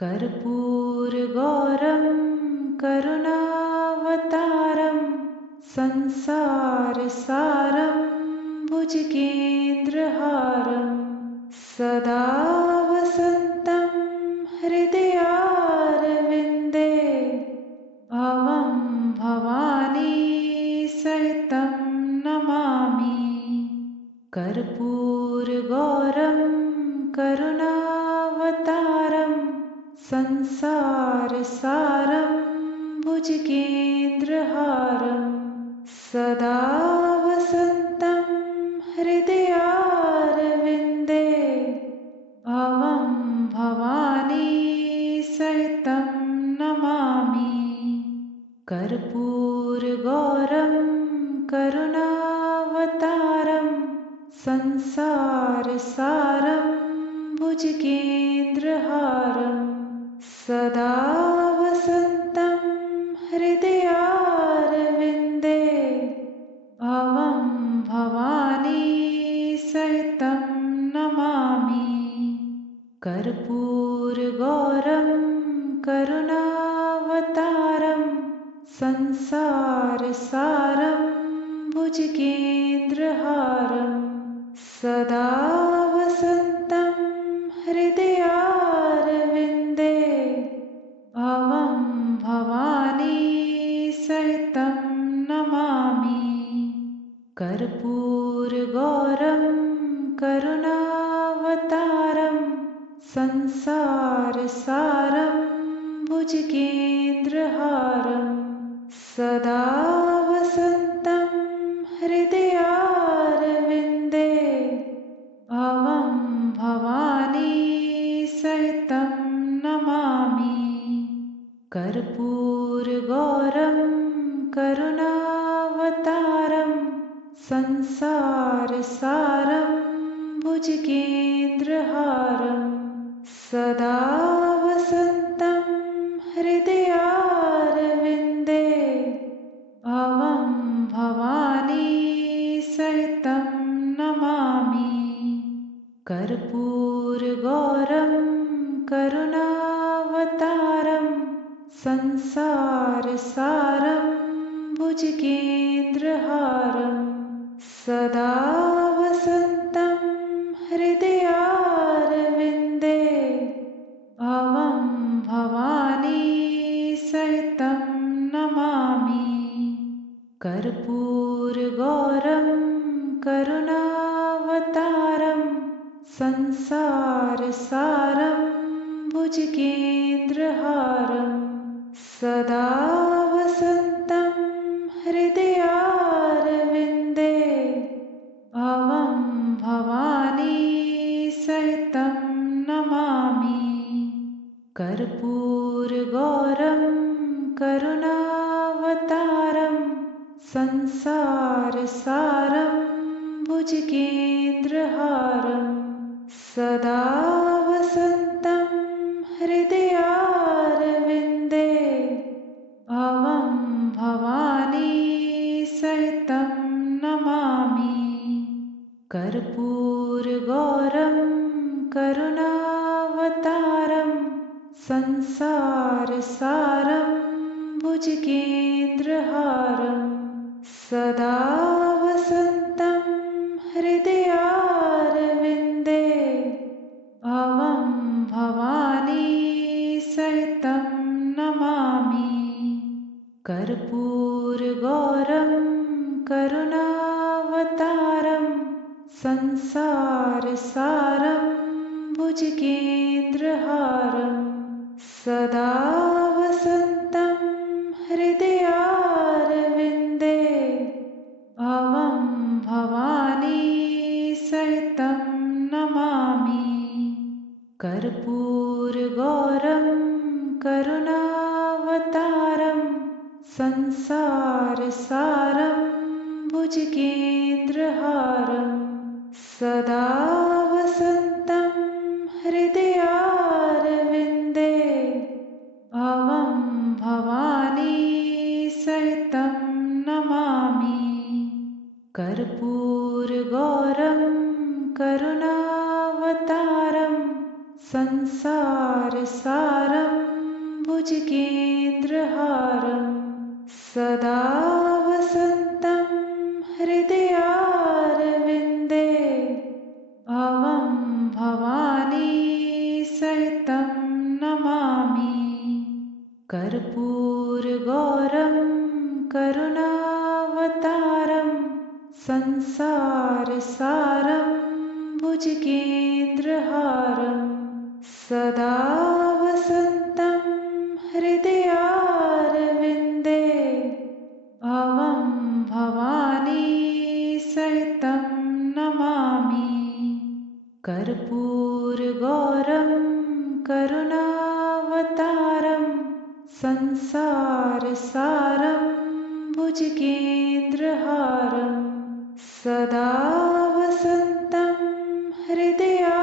कर्पूरगौरं करुणावतारं संसारसारं भुजगेन्द्रहारं सदा वसन्तं हृदयारविन्दे भवं भवानी सहितं नमामि। कर्पूरगौरं करुणावतारं संसारसारं भुजगेन्द्रहारं सदा वसन्तं हृदयारविन्दे भवं भवानी सहितं नमामि। कर्पूरगौरं करुणावतारं संसारसारं भुजगेन्द्रहारं सदा वसन्तं हृदयारविन्दे भवं भवानी सहितं नमामि। कर्पूरगौरं करुणावतारं संसारसारं भुजगेन्द्रहारं सदा वसन्तं हृदयारविन्दे भवं भवानी सहितं नमामि। कर्पूरगौरं करुणावतारं संसारसारं भुजगेन्द्रहारं सदा वसन्तं हृदयारविन्दे भवं भवानी सहितं नमामि। कर्पूरगौरं करुणावतारं संसारसारं भुजगेन्द्रहारं सदा वसन्तं हृदयारविन्दे भवं भवानी सहितं नमामि। कर्पूरगौरं करुणावतारं संसारसारं भुजगेन्द्रहारं सदा वसन्तं हृदयारविन्दे भवं भवानी सहितं नमामि। कर्पूरगौरं करुणावतारं संसारसारं भुजगेन्द्रहारं सदा वसन्तं हृदयारविन्दे भवं भवानी सहितं नमामि। कर्पूरगौरं करुणावतारं संसारसारं भुजगेन्द्रहारं सदा वसन्तं हृदयारविन्दे भवं भवानी सहितं नमामि। कर्पूरगौरं करुणावतारं संसारसारं भुजगेन्द्रहारं सदा वसन्तं हृदयारविन्दे भवं भवानी सहितं नमामि। कर्पूरगौरं करुणावतारं संसारसारं भुजगेन्द्रहारं सदा वसन्तं हृदयारविन्दे भवं भवानी सहितं नमामि। कर्पूरगौरं करुणावतारं संसारसारं भुजगेन्द्रहारं सदा वसन्तं हृदयारविन्दे भवं भवानी सहितं नमामि। कर्पूरगौरं करुणावतारं संसारसारं सदा वसन्तं हृदयारविन्दे भवं भवानी सहितं नमामि। कर्पूरगौरं करुणावतारं संसारसारं भुजगेन्द्रहारं सदा वसन्तं हृदयारविन्दे भवं भवानी सहितं नमामि। कर्पूरगौरं करुणावतारं संसारसारं भुजगेन्द्रहारं सदा वसन्तं हृदयारविन्दे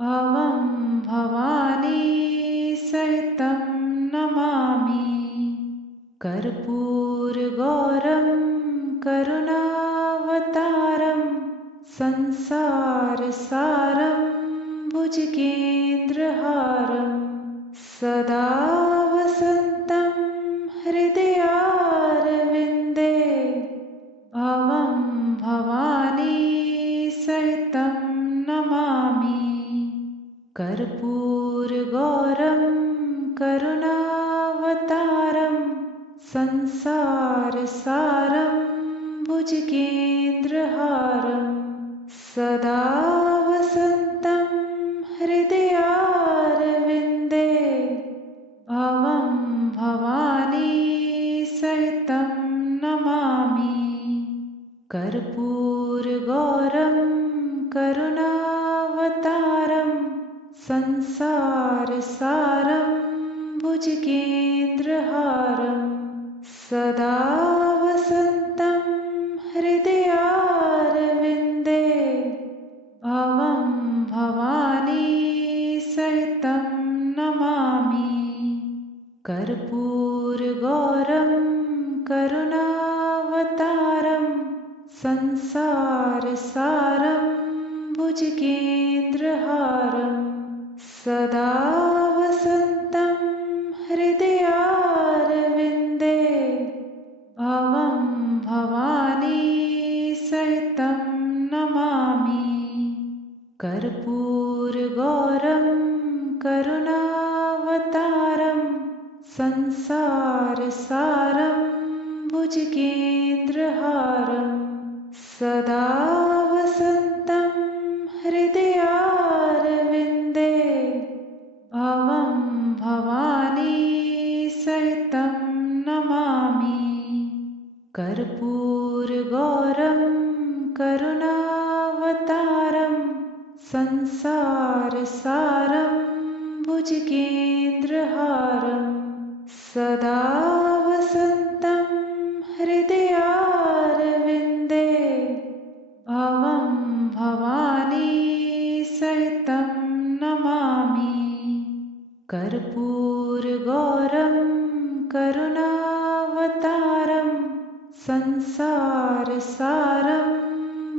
भवं भवानी सहितं नमामि। कर्पूरगौरं करुणावतारं संसारसारं भुजगेन्द्रहारं सदा वसन्तं हृदयारविन्दे भवं भवानी सहितं नमामि। कर्पूरगौरं करुणावतारं संसारसारं भुजगेन्द्रहारं सदा वसन्तं हृदयारविन्दे भवं भवानी सहितं नमामि। कर्पूरगौरं करुणावतारं संसारसारं भुजगेन्द्रहारं सदा वसन्तं हृदयारविन्दे भवं भवानी सहितं नमामि। कर्पूरगौरं करुणावतारं संसारसारं भुजगेन्द्रहारं सदा वसन्तं हृदयारविन्दे भवं भवानी सहितं नमामि। कर्पूरगौरं करुणावतारं संसारसारं भुजगेन्द्रहारं सदा वसन्तं हृदयारविन्दे भवं भवानी सहितं नमामि। कर्पूरगौरं करुणावतारं संसारसारं भुजगेन्द्रहारं सदा वसन्तं हृदयारविन्दे भवं भवानी सहितं नमामि। कर्पूरगौरं करुणावतारं संसारसारं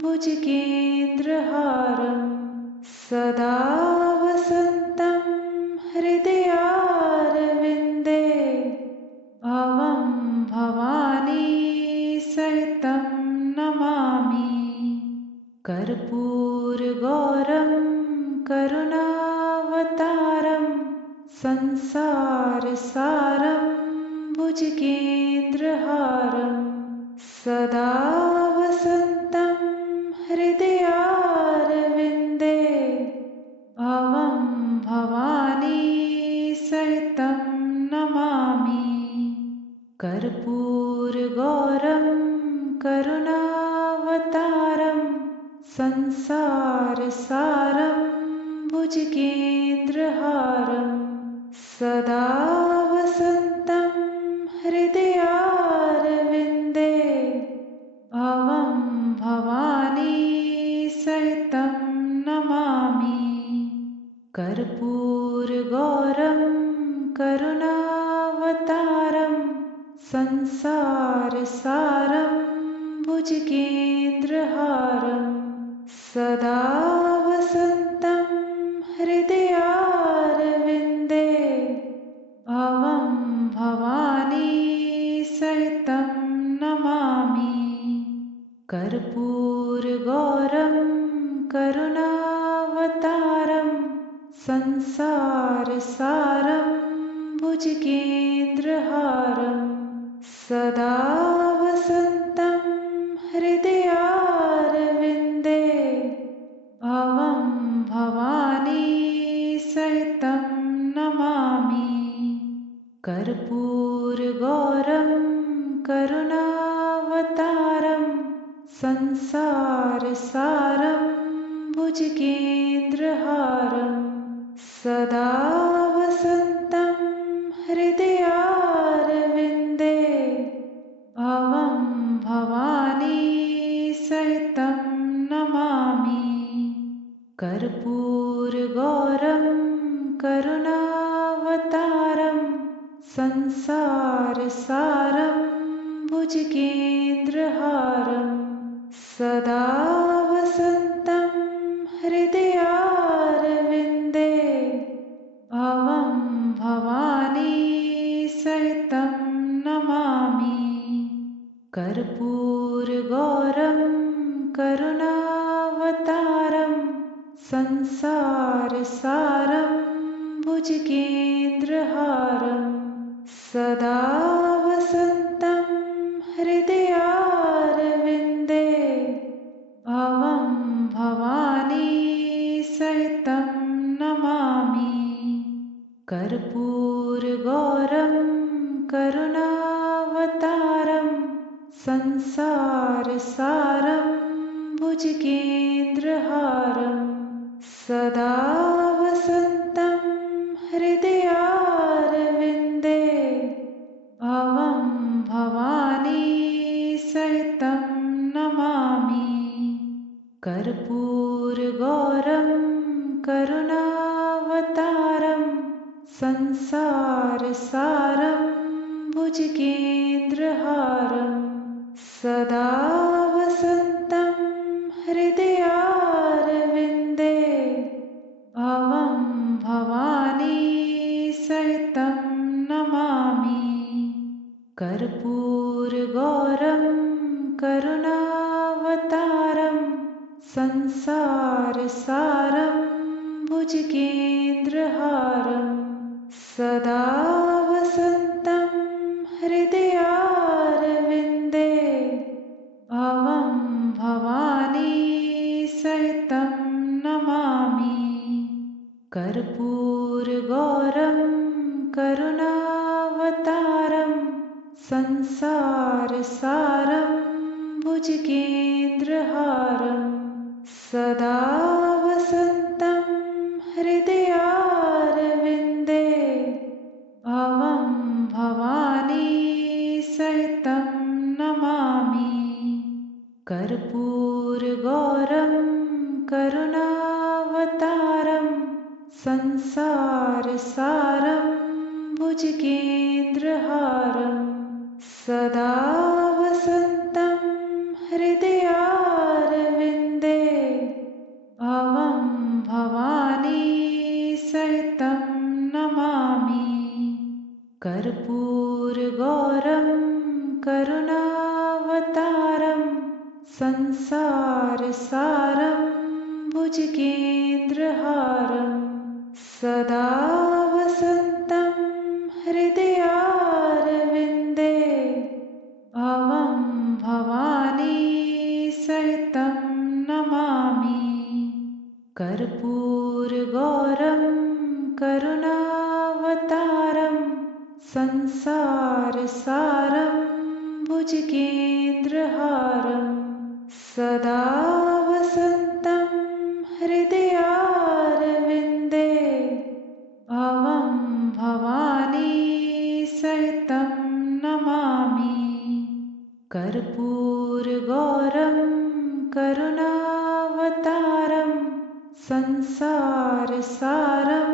भुजगेन्द्रहारं सदा वसन्तं हृदयारविन्दे भवं भवानी सहितं नमामि। कर्पूरगौरं करुणावतारं संसारसारं भुजगेन्द्रहारं सदा वसन्तं हृदयारविन्दे भवं भवानी सहितं नमामि। कर्पूरगौरं करुणावतारं संसारसारं भुजगेन्द्रहारं सदा वसन्तं हृदयारविन्दे भवं भवानी सहितं नमामि। कर्पूरगौरं करुणावतारं संसारसारं भुजगेन्द्रहारं सदा वसन्तं हृदयारविन्दे भवं भवानी संसारसारं भुजगेन्द्रहारं सदा वसन्तं हृदयारविन्दे भवं भवानी सहितं नमामि। कर्पूरगौरं करुणावतारं संसारसारं भुजगेन्द्रहारं सदा वसन्तं हृदयारविन्दे भवं भवानी सहितं नमामि। कर्पूरगौरं करुणावतारं संसारसारं भुजगेन्द्रहारं सदा वसन्तं हृदयारविन्दे भवं भवानी सहितं नमामि। कर्पूरगौरं करुणावतारं संसारसारं भुजगेन्द्रहारं सदा वसन्तं हृदयारविन्दे भवं भवानी सहितं नमामि। कर्पूरगौरं करुणावतारं संसारसारं भुजगेन्द्रहारं सदा वसन्तं हृदयारविन्दे भवं भवानी सहितं नमामि। कर्पूरगौरं करुणावतारं संसारसारं भुजगेन्द्रहारं सदा वसन्तं हृदयारविन्दे भवं भवानी सहितं नमामि। कर्पूरगौरं करुणावतारं संसारसारं भुजगेन्द्रहारं सदा वसन्तं हृदयारविन्दे भवं भवानी सहितं नमामि। कर्पूरगौरं करुणावतारं संसारसारं भुजगेन्द्रहारं सदा वसन्तं हृदयारविन्दे भवं भवानी सहितं नमामि। कर्पूरगौरं करुणावतारं संसारसारं भुजगेन्द्रहारं सदा वसन्तं हृदयारविन्दे भवं भवानी सहितं नमामि। कर्पूरगौरं करुणावतारं संसारसारं भुजगेन्द्रहारं सदा वसन्तं हृदयारविन्दे भवं भवानी सहितं नमामि। कर्पूरगौरं करुणावतारं संसारसारं भुजगेन्द्रहारं सदा वसन्तं हृदयारविन्दे भवं भवानी सहितं नमामि। कर्पूरगौरं करुणावतारं संसारसारं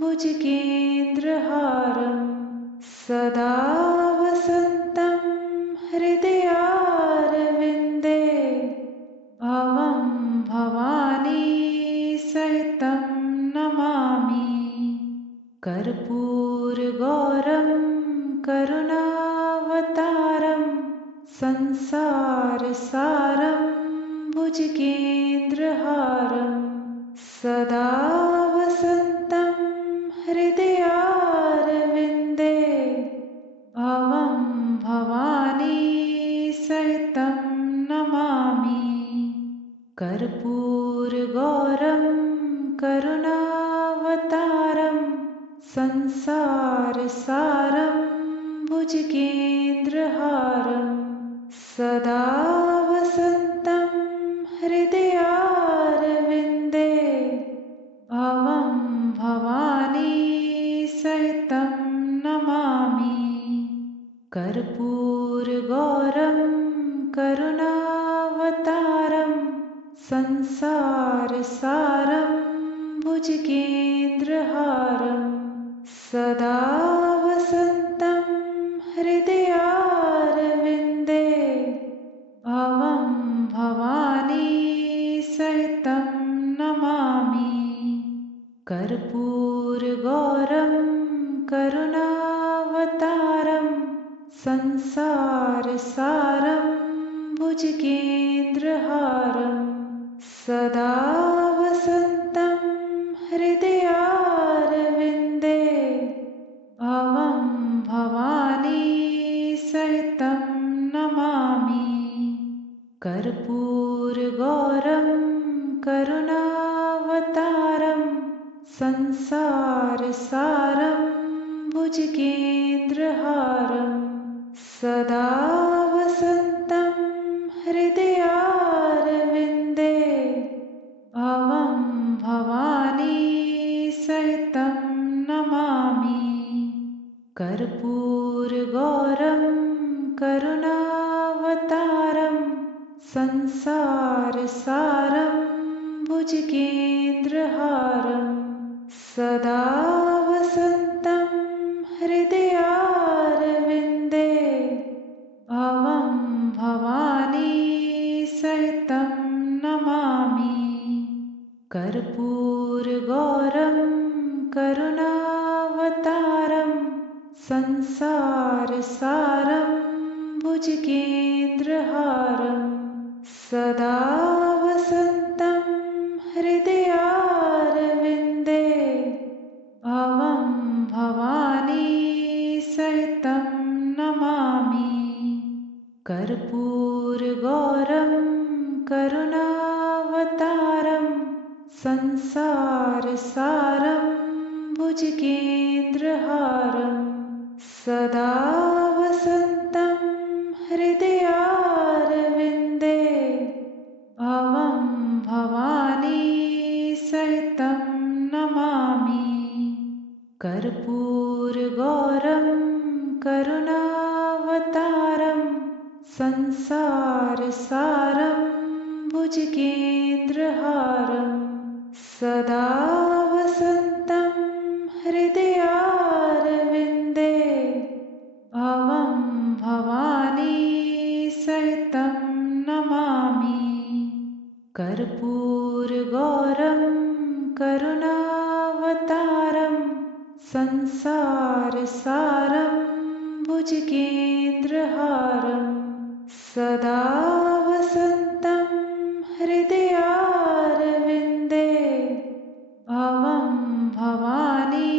भुजगेन्द्रहारं सदा वसन्तं हृदयारविन्दे भवं भवानी सहितं नमामि। कर्पूरगौरं करुणावतारं संसारसारं भुजगेन्द्रहारं सदा वसन्तं संसारसारं भुजगेन्द्रहारं सदा वसन्तं हृदयारविन्दे भवं भवानी सहितं नमामि। कर्पूरगौरं करुणावतारं संसारसारं भुजगेन्द्रहारं सदा वसन्तं हृदयारविन्दे भवं भवानी सहितं नमामि। कर्पूरगौरं करुणावतारं संसारसारं भुजगेन्द्रहारं सदा वसन्तं हृदयारविन्दे भवं भवानी सहितं नमामि। कर्पूरगौरं करुणावतारं संसारसारं भुजगेन्द्रहारं सदा वसन्तं हृदयारविन्दे भवं भवानी सहितं नमामि। कर्पूरगौरं करुणावतारं संसारसारं भुजगेन्द्रहारं सदा वसन्तं हृदयारविन्दे भवं भवानी सहितं नमामि। कर्पूरगौरं करुणावतारं संसारसारं भुजगेन्द्रहारं सदा वसन्तं हृदयारविन्दे भवं भवानी सहितं नमामि। कर्पूरगौरं करुणावतारं संसारसारं भुजगेन्द्रहारं सदा वसन्तं हृदयारविन्दे भवं भवानी सहितं नमामि। कर्पूरगौरं करुणावतारं संसारसारं भुजगेन्द्रहारं सदा वसन्तं हृदयारविन्दे भवं भवानी सहितं नमामि। कर्पूरगौरं करुणावतारं संसारसारं भुजगेन्द्रहारं सदा वसन्तं हृदयारविन्दे भवं भवानी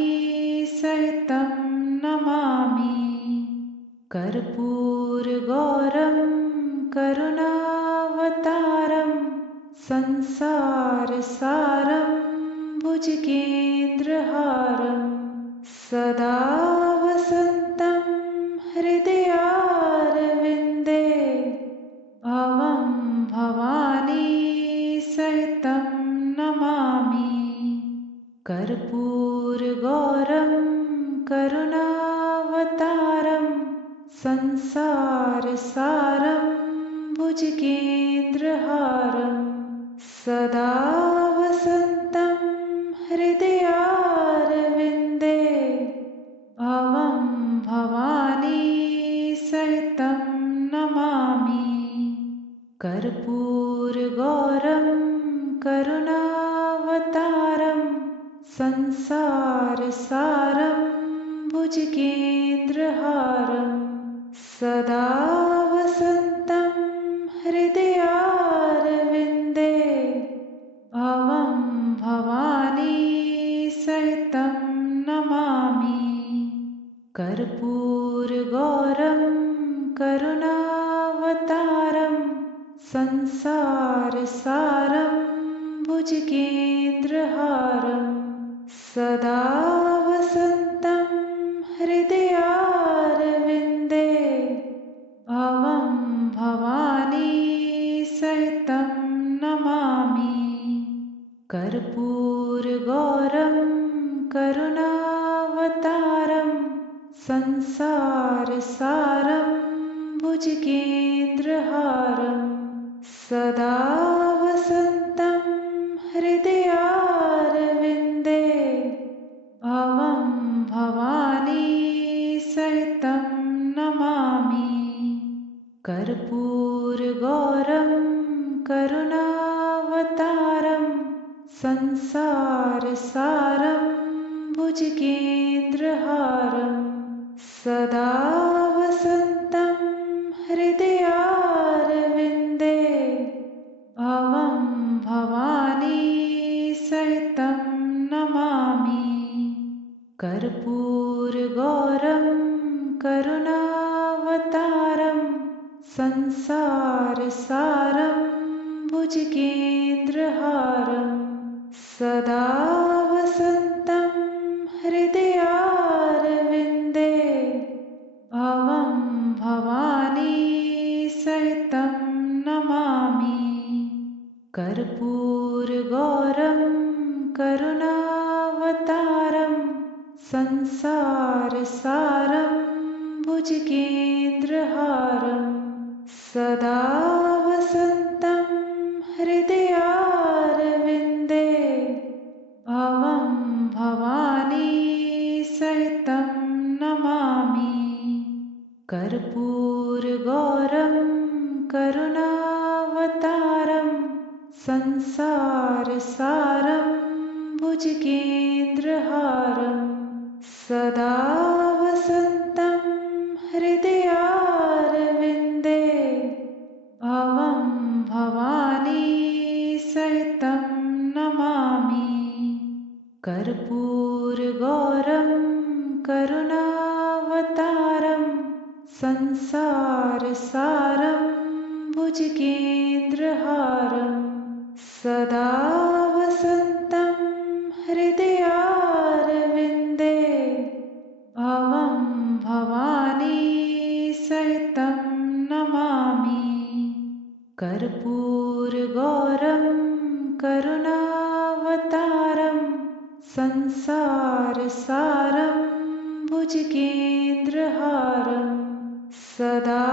सहितं नमामि। कर्पूरगौरं करुणावतारं संसारसारं भुजगेन्द्रहारं सदा वसन्तं हृदयारविन्दे भवं भवानी सहितं नमामि। कर्पूरगौरं करुणावतारं संसारसारं भुजगेन्द्रहारं सदा वसन्तं हृदयारविन्दे भवं भवानी सहितं नमामि। कर्पूरगौरं करुणावतारं संसारसारं भुजगेन्द्रहारं सदा वसन्तं हृदयारविन्दे भवं भवानी सहितं नमामि। कर्पूरगौरं करुणावतारं संसारसारं भुजगेन्द्रहारं सदा वसन्तं करुणावतारं संसारसारं भुजगेन्द्रहारं सदा वसन्तं हृदयारविन्दे भवं भवानी सहितं नमामि। कर्पूरगौरं करुणावतारं संसारसारं भुजगेन्द्रहारं सदा वसन्तं हृदयारविन्दे भवं भवानी सहितं नमामि। कर्पूरगौरं करुणावतारं संसारसारं भुजगेन्द्रहारं सदा वसन्तं हृदयारविन्दे भवं भवानी सहितं नमामि। कर्पूरगौरं करुणावतारं संसारसारं भुजगेन्द्रहारं सदा वसन्तं हृदयारविन्दे भवं भवानी सहितं नमामि। कर्पूरगौरं करुणावतारं संसारसारं भुजगेन्द्रहारं सदा वसन्तं हृदयारविन्दे भवं भवानी सहितं नमामि। कर्पूरगौरं करुणावतारं संसारसारं भुजगेन्द्रहारं सदा वसन्तं हृदयारविन्दे भवं भवानी सहितं नमामि। कर्पूरगौरं करुणावतारं संसारसारं भुजगेन्द्रहारं सदा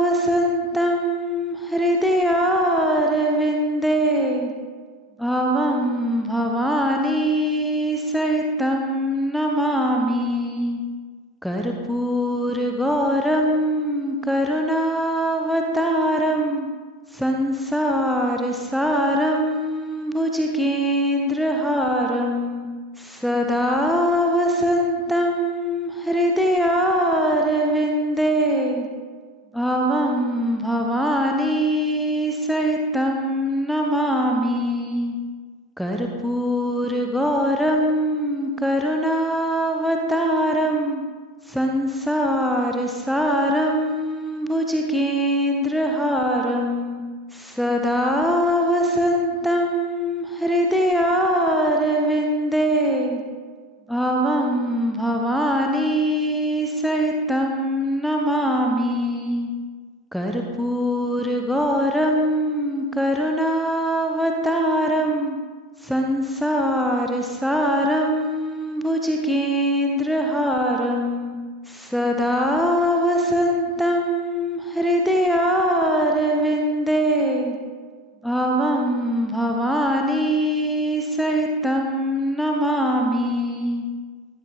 वसन्तं हृदयारविन्दे भवं भवानी सहितं नमामि। कर्पूरगौरं करुणावतारं संसारसारं भुजगेन्द्रहारं सदा वसन्तं हृदयारविन्दे भवं भवानी सहितं नमामि। कर्पूरगौरं करुणावतारं संसारसारं भुजगेन्द्रहारं सदा वसन्तं हृदयारविन्दे भवं भवानी सहितं नमामि। कर्पूरगौरं करुणावतारं संसारसारं भुजगेन्द्रहारं सदा वसन्तं हृदयारविन्दे भवं भवानी सहितं नमामि।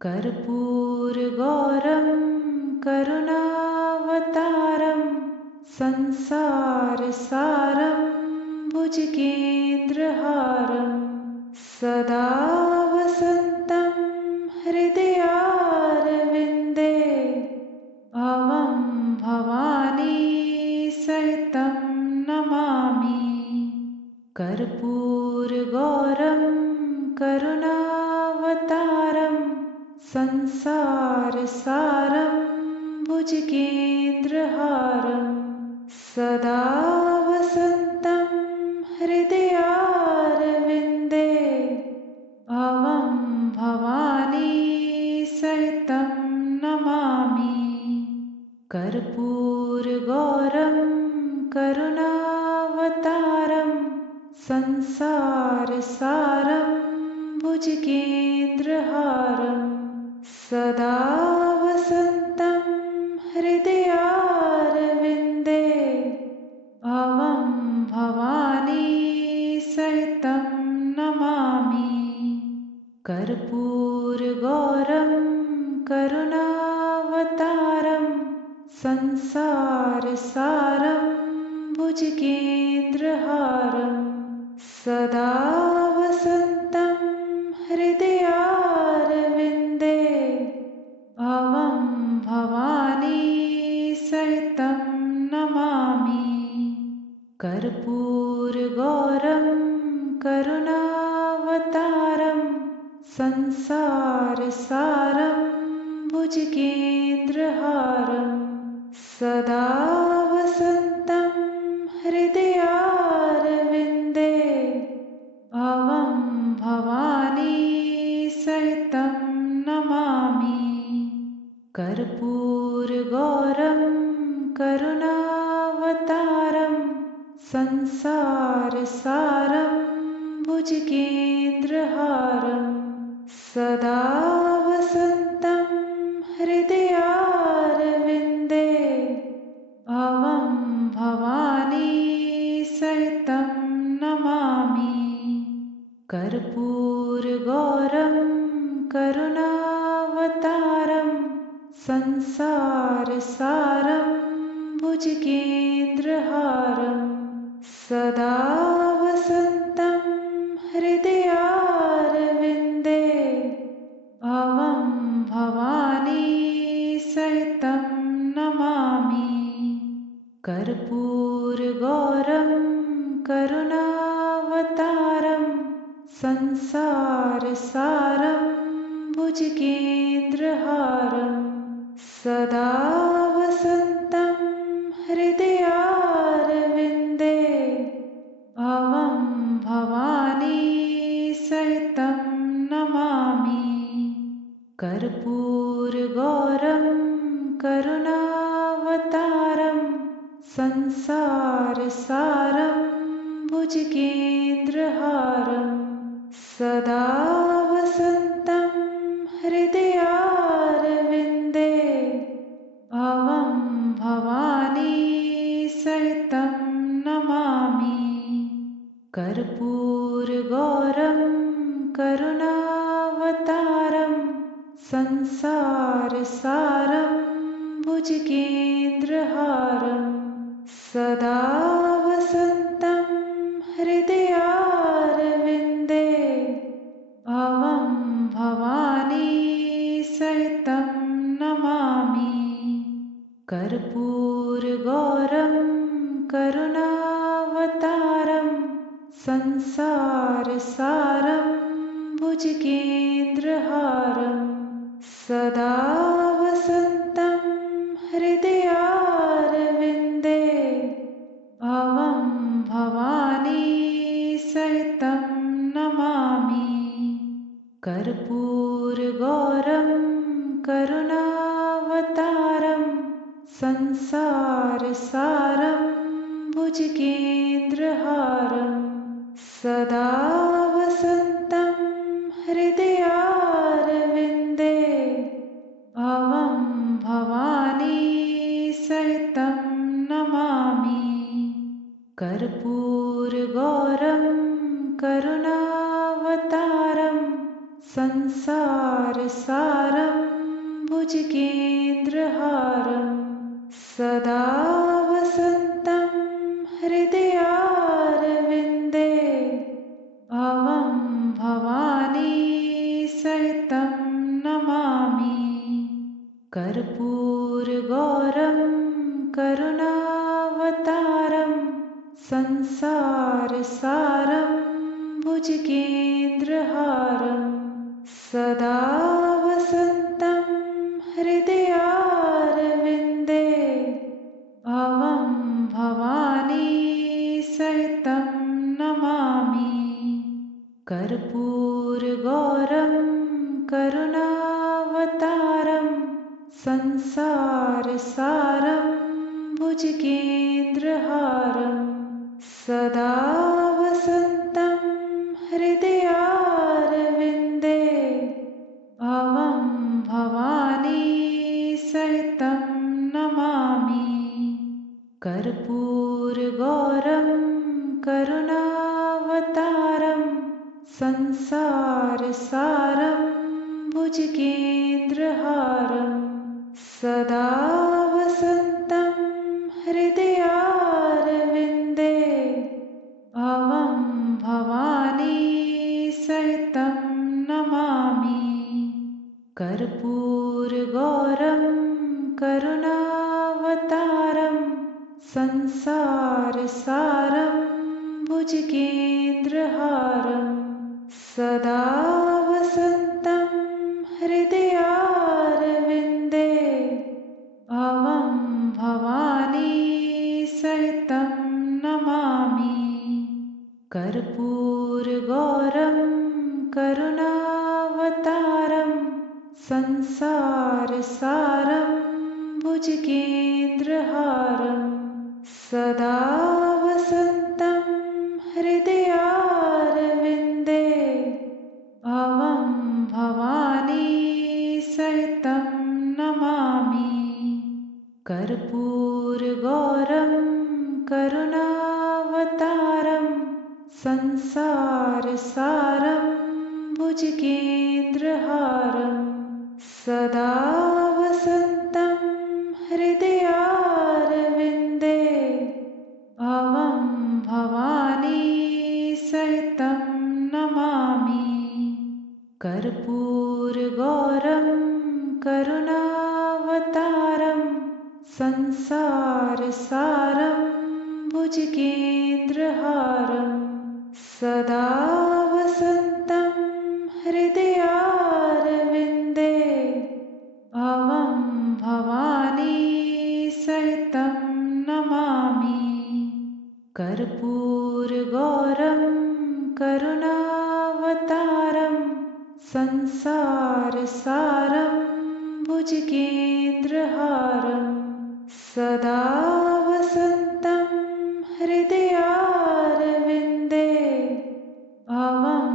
कर्पूरगौरं करुणावतारं संसारसारं भुजगेन्द्रहारं सदा वसन्तं हृदयारविन्दे भवं भवानी सहितं नमामि। कर्पूरगौरं करुणावतारं संसारसारं भुजगेन्द्रहारं सदा वसन्तं हृदयारविन्दे भवं भवानी सहितं नमामि। कर्पूरगौरं करुणावतारं संसारसारं भुजगेन्द्रहारं सदा वसन्तं हृदयारविन्दे भवं भवानी सहितं नमामि। कर्पूरगौरं करुणावतारं संसारसारं भुजगेन्द्रहारं सदा वसन्तं हृदयारविन्दे भवं भवानी सहितं नमामि। कर्पूरगौरं करुणावतारं संसारसारं भुजगेन्द्रहारं सदा वसन्तं हृदयारविन्दे भवं भवानी सहितं नमामि। कर्पूरगौरं करुणावतारं संसारसारं भुजगेन्द्रहारं सदा वसन्तं हृदयारविन्दे भवं भवानी सहितं नमामि। कर्पूरगौरं करुणावतारं संसारसारं भुजगेन्द्रहारं सदा वसन्तं हृदयारविन्दे भवं भवानी सहितं नमामि। कर्पूरगौरं करुणावतारं संसारसारं भुजगेन्द्रहारं सदा वसन्तं हृदयारविन्दे भवं भवानी सहितं नमामि। कर्पूरगौरं करुणावतारं संसारसारं भुजगेन्द्रहारं सदा वसन्तं हृदयारविन्दे भवं भवानी सहितं नमामि। कर्पूरगौरं करुणावतारं संसारसारं भुजगेन्द्रहारं सदा वसन्तं हृदयारविन्दे भवं भवानी सहितं नमामि। कर्पूरगौरं करुणावतारं संसारसारं भुजगेन्द्रहारं सदा वसन्तं हृदयारविन्दे भवं भवानी सहितं नमामि। कर्पूरगौरं करुणावतारं संसारसारं भुजगेन्द्रहारं सदा वसन्तं हृदयारविन्दे भवं भवानी सहितं नमामि। कर्पूरगौरं करुणावतारं संसारसारं भुजगेन्द्रहारं सदा वसन्तं हृदयारविन्दे भवं भवानी सहितं नमामि। कर्पूरगौरं करुणावतारं संसारसारं भुजगेन्द्रहारं सदा वसन्तं हृदयारविन्दे भवं भवानी सहितं नमामि। कर्पूरगौरं करुणावतारं संसारसारं भुजगेन्द्रहारं सदा वसन्तं हृदयारविन्दे भवं भवानी सहितं नमामि। कर्पूरगौरं करुणावतारं संसारसारं भुजगेन्द्रहारं सदा वसन्तं हृदयारविन्दे भवं भवानी सहितं नमामि। कर्पूरगौरं करुणावतारं संसारसारं भुजगेन्द्रहारं सदा वसन्तं हृदयारविन्दे भवं भवानी सहितं नमामि। कर्पूरगौरं करुणावतारं संसारसारं भुजगेन्द्रहारं सदा वसन्तं हृदयारविन्दे भवं भवानी सहितं नमामि। कर्पूरगौरं करुणावतारं संसारसारं भुजगेन्द्रहारं सदा वसन्तं हृदयारविन्दे भवं भवानी सहितं नमामि। कर्पूरगौरं करुणावतारं संसारसारं भुजगेन्द्रहारं सदा वसन्तं हृदयारविन्दे भवं भवानी सहितं नमामि। कर्पूरगौरं करुणावतारं संसारसारं भुजगेन्द्रहारं सदा वसन्तं हृदयारविन्दे भवं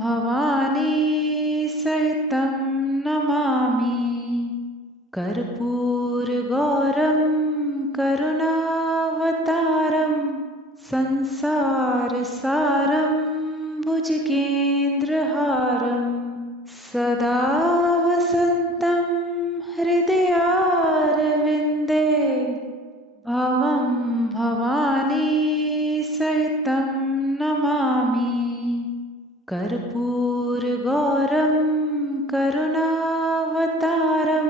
भवानी सहितं नमामि। कर्पूरगौरं करुणावतारं संसारसारं भुजगेन्द्रहारं सदा वसन्तं हृदयारविन्दे भवं भवानी सहितं नमामि। कर्पूरगौरं करुणावतारं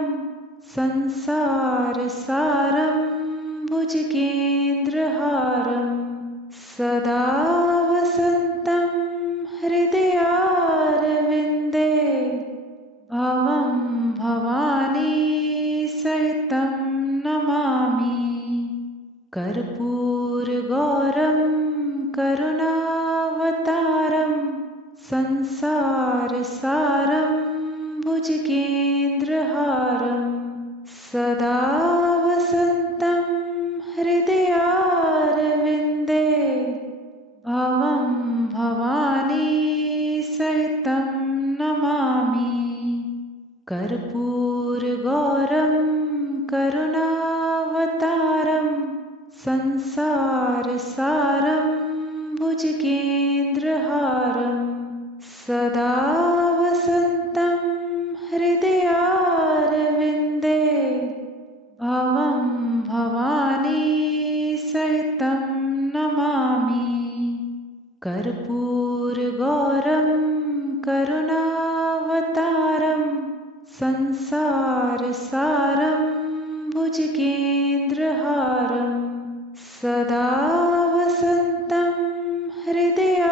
संसारसारं भुजगेन्द्रहारं सदा वसन्तं हृदयारविन्दे भवं भवानी सहितं नमामि। कर्पूरगौरं करुणावतारं संसारसारं भुजगेन्द्रहारं सदा वसन्तं हृदयारविन्दे भवं भवानी सहितं नमामि। कर्पूरगौरं करुणावतारं संसारसारं भुजगेन्द्रहारं सदा वसन्तं हृदयारविन्दे भवं भवानी सहितं नमामि। कर्पूरगौरं करुणावतारं संसारसारं भुजगेन्द्रहारं सदा वसन्तं हृदयारविन्दे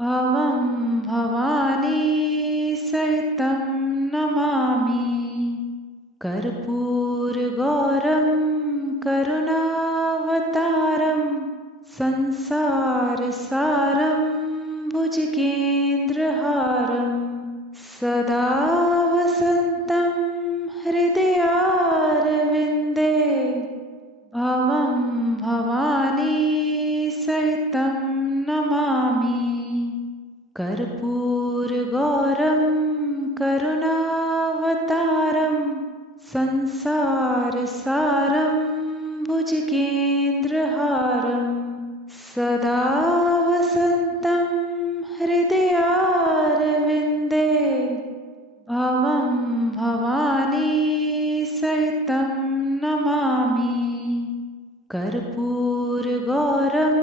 भवं भवानी सहितं नमामि। कर्पूरगौरं करुणावतारं संसारसारं भुजगेन्द्रहारं सदा वसन्तं हृदयारविन्दे भवं भवानी सहितं नमामि। कर्पूरगौरं करुणावतारं संसारसारं भुजगेन्द्रहारं सदा वसन्तं हृदयारविन्दे भवं भवानी सहितं नमामि। कर्पूरगौरं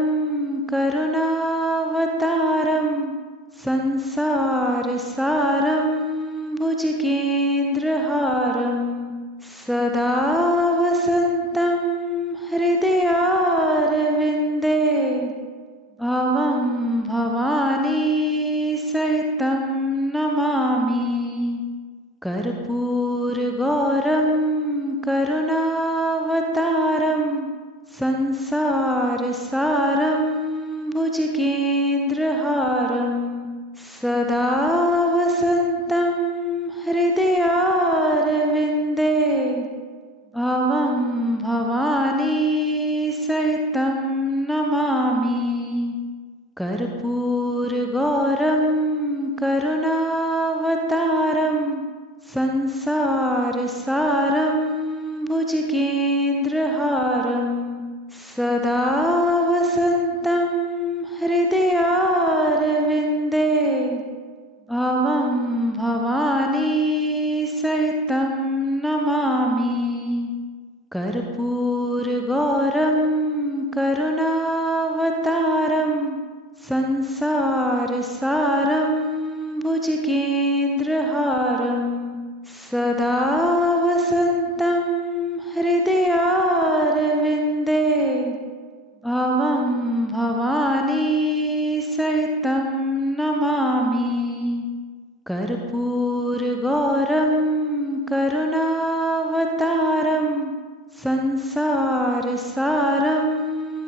करुणावतारं संसारसारं भुजगेन्द्रहारं सदा वसन्तं हृदयारविन्दे भवं भवानी सहितं नमामि। कर्पूरगौरं करुणावतारं संसारसारं भुजगेन्द्रहारं सदा वसन्तं हृदयारविन्दे भवं भवानी सहितं नमामि। कर्पूरगौरं करुणावतारं संसारसारं भुजगेन्द्रहारं सदा वसन्तं हृदयारविन्दे भवं भवानी सहितं नमामि। कर्पूरगौरं करुणावतारं संसारसारं भुजगेन्द्रहारं सदा वसन्तं हृदयारविन्दे भवं भवानी सहितं नमामि। कर्पूरगौरं करुणावतारं संसारसारं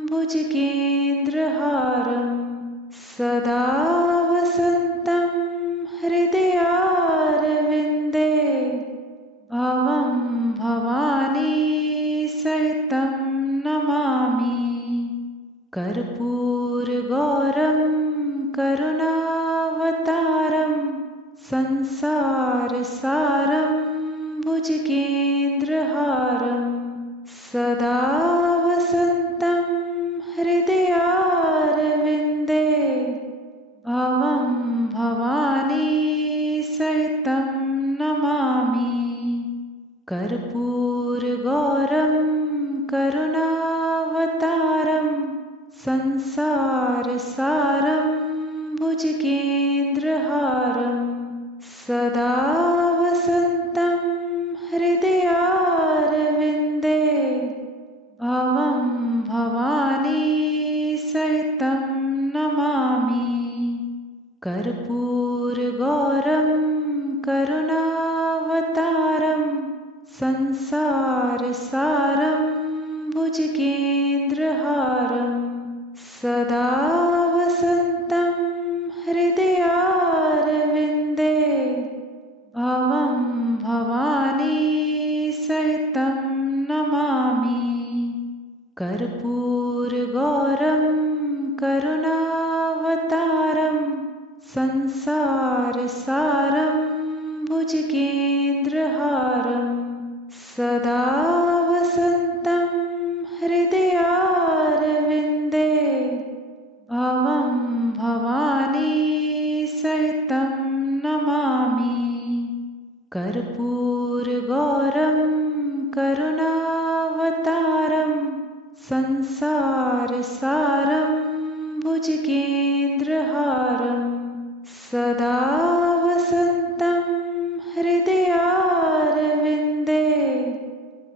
भुजगेन्द्रहारं सदा वसन्तं हृदयारविन्दे भवं भवानी सहितं नमामि। कर्पूरगौरं करुणावतारं संसारसारं भुजगेन्द्रहारं सदा वसन्तं हृदयारविन्दे भवं भवानी सहितं नमामि। कर्पूरगौरं करुणावतारं संसारसारं भुजगेन्द्रहारं सदा वसन्तं हृदयारविन्दे भवं भवानी सहितं नमामि। कर्पूरगौरं करुणावतारं संसारसारं भुजगेन्द्रहारं सदा वसन्तं हृदयारविन्दे भवं भवानी सहितं नमामि। कर्पूरगौरं करुणावतारं संसारसारं भुजगेन्द्रहारं सदा वसन्तं हृदयारविन्दे भवं भवानी सहितं नमामि। कर्पूरगौरं करुणावतारं संसारसारं भुजगेन्द्रहारं सदा वसन्तं हृदयारविन्दे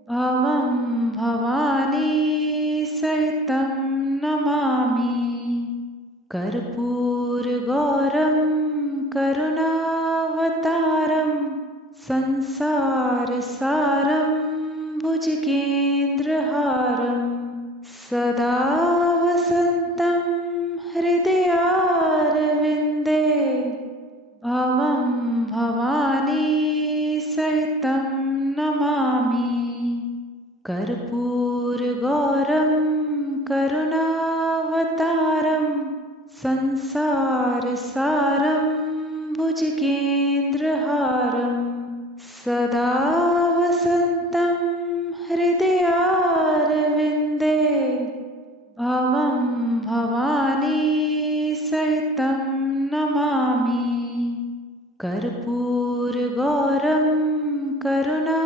भवं भवानी सहितं नमामि। कर्पूरगौरं करुणावतारं संसारसारं भुजगेन्द्रहारं सदा वसन्तं हृदयारविन्दे भवं भवानी सहितं नमामि। कर्पूरगौरं करुणावतारं संसारसारं भुजगेन्द्रहारं सदा वसन्तं हृदयारविन्दे भवं भवानी सहितं नमामि। कर्पूरगौरं करुणावतारं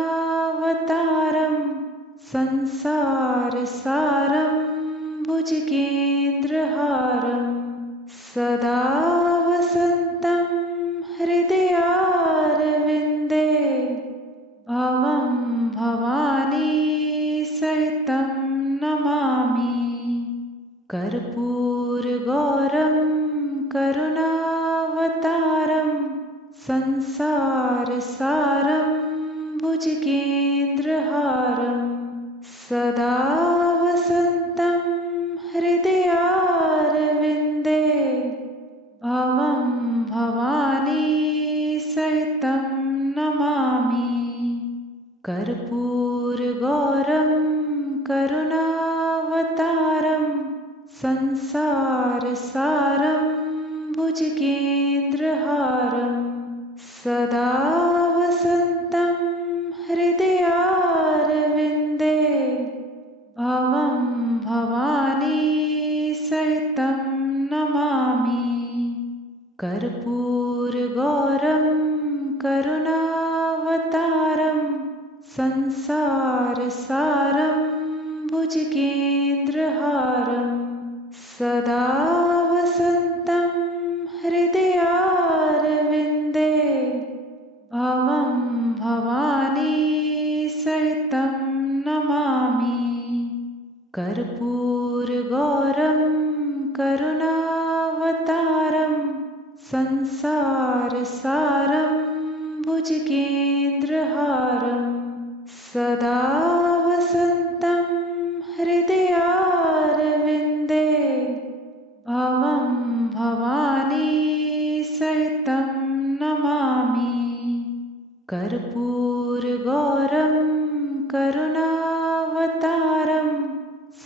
संसारसारं भुजगेन्द्रहारं सदा वसन्तं हृदयारविन्दे भवं भवानी सहितं नमामि। कर्पूरगौरं करुणावतारं संसारसारं भुजगेन्द्रहारं सदा वसन्तं हृदयारविन्दे भवं भवानी सहितं नमामि। कर्पूरगौरं करुणावतारं संसारसारं भुजगेन्द्रहारं सदा वसन्तं हृदयारविन्दे भवं भवानी सहितं नमामि। कर्पूरगौरं करुणावतारं संसारसारं भुजगेन्द्रहारं सदा वसन्तं हृदयारविन्दे भवं भवानी सहितं नमामि। कर्पूरगौरं करुणावतारं संसारसारं भुजगेन्द्रहारं सदा वसन्तं हृदयारविन्दे भवं भवानी सहितं नमामि। कर्पूरगौरं करुणावतारं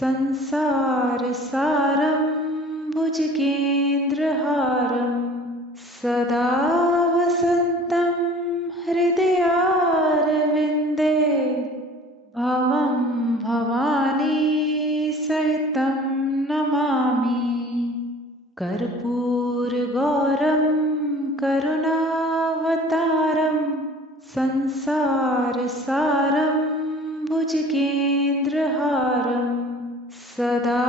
संसारसारं भुजगेन्द्रहारं सदा वसन्तं हृदयारविन्दे भवं भवानी सहितं नमामि। कर्पूरगौरं करुणावतारं संसारसारं भुजगेन्द्रहारं सदा